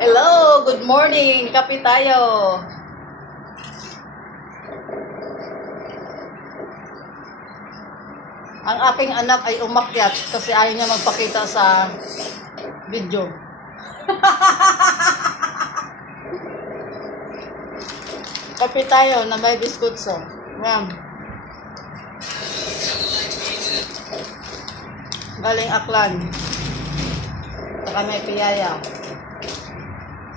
Hello, good morning. Kape tayo. Ang aking anak ay umakyat kasi ayaw niya magpakita sa video. Kape tayo na may biskutso. Yan. Galing Aklan. Saka may piyaya.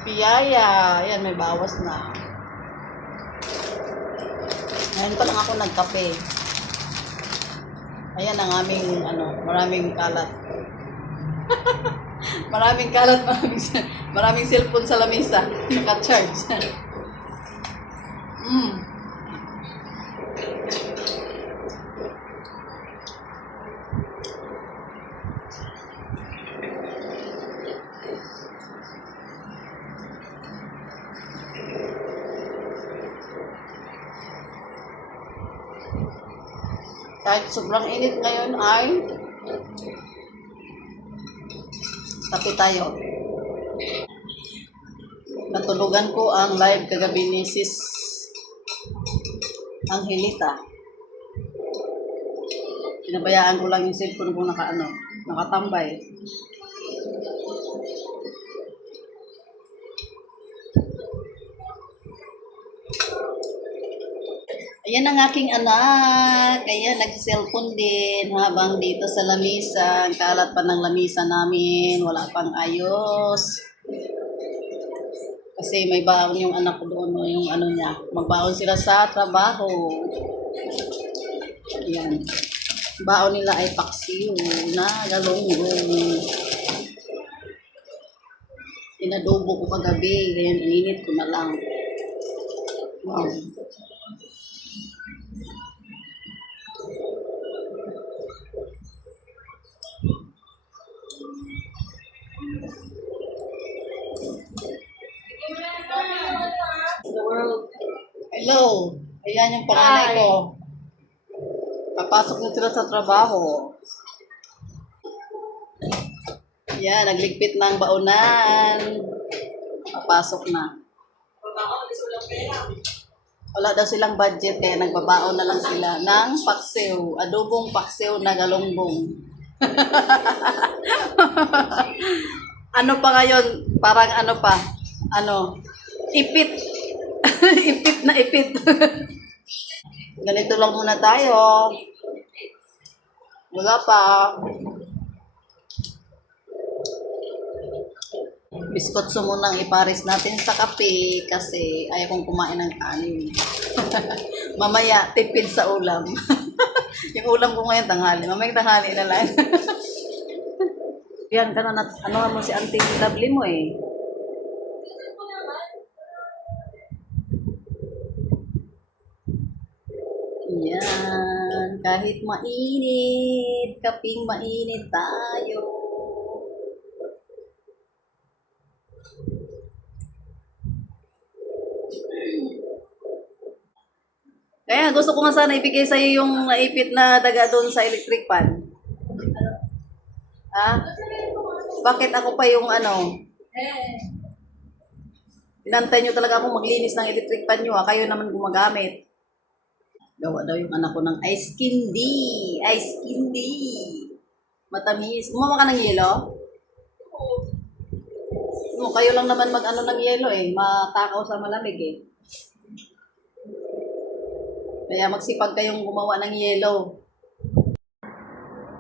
Piyaya. Yan, may bawas na. Ngayon pa lang ako nagkape. Ayan ang aming, maraming kalat. Maraming kalat, maraming cellphone sa lamesa. Naka-charge. Kahit sobrang init ngayon ay kape tayo. Natulugan ko ang live kagabi ni Sis Angelita. Pinabayaan ko lang yung cellphone ko nakatambay. Ayan ang aking anak. Ayan, nag-cellphone din habang dito sa lamisa. Ang kalat pa ng lamisa namin. Wala pang ayos. Kasi may baon yung anak ko doon. Yung niya. Magbaon sila sa trabaho. Ayan. Baon nila ay paksiw na galunggong. Inadobo ko kagabi. Ngayon, init ko na lang. Wow. Hello. Ayan yung panganay ko. Papasok na sila sa trabaho. Ayan, nagligpit ng baonan. Papasok na. Wala daw silang budget kaya nagbabaon na lang sila ng paksiw. Adobong paksiw na galunggong. Ano pa ngayon? Parang ipit. Ipit na ipit. Ganito lang muna tayo. Wala pa. Biskotso munang ipares natin sa kape kasi ayaw kong kumain ng kanin. Mamaya, tipid sa ulam. Yung ulam ko ngayon tanghali. Mamaya tanghali na lang. Yan ka na, mo si Auntie Lovely mo eh. Yan, kahit mainit, kaping mainit tayo. Kaya gusto ko nga sana ibigay sa'yo yung naipit na daga doon sa electric pan. Ha? Bakit ako pa yung Inantay nyo talaga akong maglinis ng electric pan nyo ha? Kayo naman gumagamit. Gawa daw yung anak ko ng ice candy. Ice candy. Matamis. Umama ka ng yelo? No, kayo lang naman ng yelo eh. Matakaw sa malamig eh. Kaya magsipag kayong gumawa ng yelo.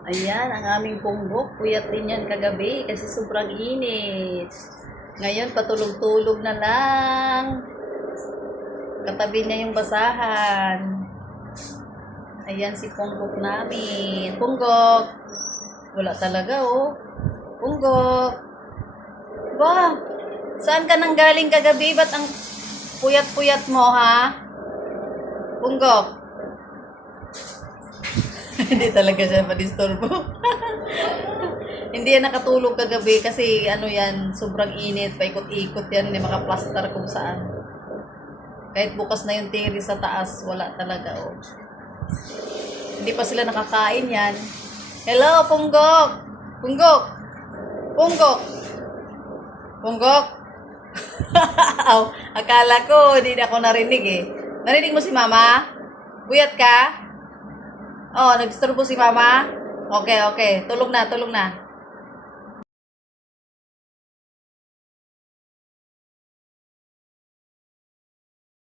Ayan, ang aming punggok. Puyat din yan kagabi kasi sobrang init. Ngayon, patulog-tulog na lang. Katabi niya yung basahan. Ayan si Punggok namin. Punggok! Wala talaga oh. Punggok! Ba? Saan ka nang galing kagabi? Ba't ang puyat-puyat mo ha? Punggok! Hindi talaga siya madisturbo. Hindi yan nakatulog kagabi kasi yan, sobrang init. Paikot-ikot yan. Hindi makaplastar kung saan. Kahit bukas na yung tiri sa taas, wala talaga oh. Hindi pa sila nakakain yan. Hello, Punggok! Punggok! Punggok! Punggok! Aw, akala ko hindi na ako narinig eh. Narinig mo si mama? Puyat ka? Oh, nagdisturbo si mama? Okay, okay. Tulog na, tulog na.